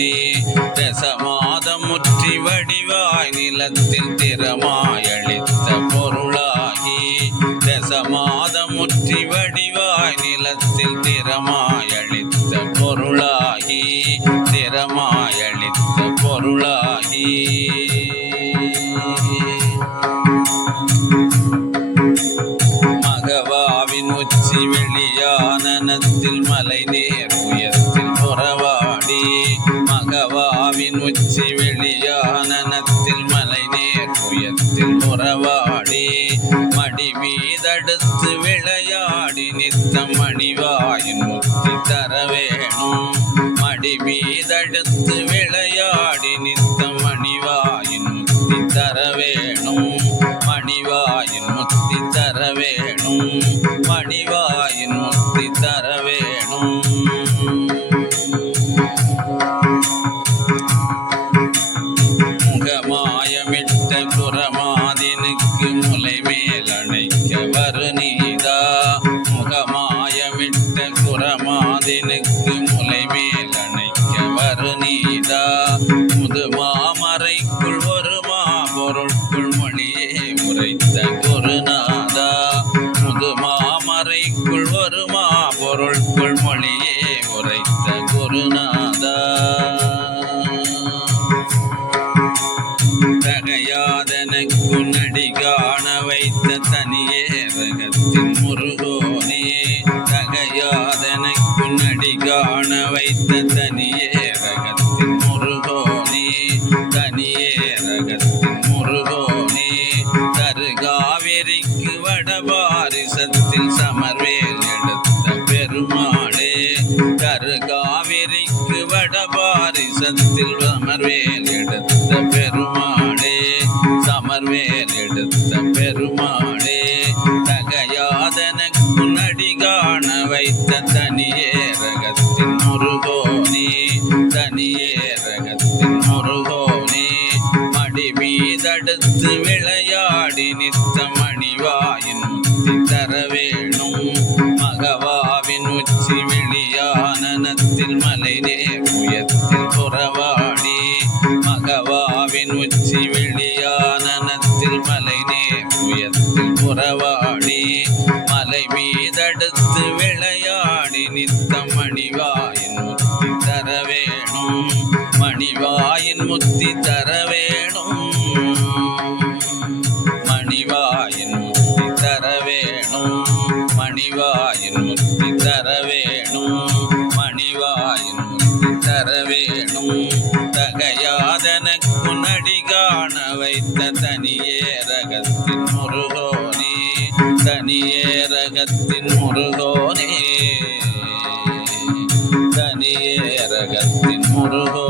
முருகோனே தசமாதம் முற்றி வடிவாய் நிலத்தில் திறமாயளித்த பொருளாகி தசமாதம் முற்றி வடிவாய் நிலத்தில் திறமாயளித்த பொருளாகி திறமாயளித்த பொருளாகி மகவாவின் உச்சி வெளியானனத்தில் மலை நேர் உயர்த்தில் புறவாடி மகவாவின் உச்சி வெளியானனத்தில் மலை நேர் உயர்த்தில் புறவாடி மடி மீதடுத்து விளையாடி நித்தம் மணிவாயின் முக்தி தர வேணும் மடி மீதடுத்து விளையாடி நித்தம் மணிவாயின் முக்தி தர வேணும் மணிவாயின் முக்தி தர வேணும் மணிவாயின் முக்தி தர வேணும் முகமாயமிட்ட குரமாதினுக்கு முலை மேல் அணைக்க வருநீதா முகமாயமிட்ட குரமாதினுக்கு முலை மேல் அணைக்க வருநீதா முதுமாமறைக்குள் ஒரு பொருட்குள் மொழியே உரைத்த குருநாதா முதுமாமறைக்குள் ஒரு பொருட்குள் மொழியே உரைத்த குருநாதா தகையாதனக்கு நடி காண வைத்த தனியே ரகத்தின் முருகோனே தகையாதனக்கு நடி காண வைத்த தனியே ரகத்தின் முருகோனே தனியே ரகத்தின் முருகோனே தருகாவிரிக்கு வடபாரிசத்தில் சமர்வேல் எடுத்த பெருமாளே தருகாவிரிக்கு வடபாரிசத்தில் சமர்வேல் எடுத்த பெருமாளே சமர்வேல் எடுத்த பெருமாளே தகையாதனக்கு நடி காண வைத்த தனியே ரகத்தின் முருகோனே தனியே ரகத்தின் முருகோனே மடி மீதடுத்து விளையாடி நித்த மணிவாயின் முக்தி தர வேணும் மகவாவின் உச்சி வெளியானனத்தில் மலை நேர் உயர்த்தில் புறவாடி மகவாவின் உச்சி வெளியானனத்தில் மலை நேர் உயர்த்தில் புறவாடி மலை மீதடுத்து விளையாடி நித்தம் மணிவாயின் முக்தி தர வேணும் மணிவாயின் முக்தி தர வேணும் மணிவாயின் முக்தி தர வேணும் மணிவாயின் முக்தி தர வேணும் மணிவாயின் முக்தி தர வேணும் தகையாதனக்கு நடி காண வைத்த தனியே ரகத்தின் முருகோனே தனியே ரகத்தின் முருகோனே தனியே ரகத்தின் முருகோ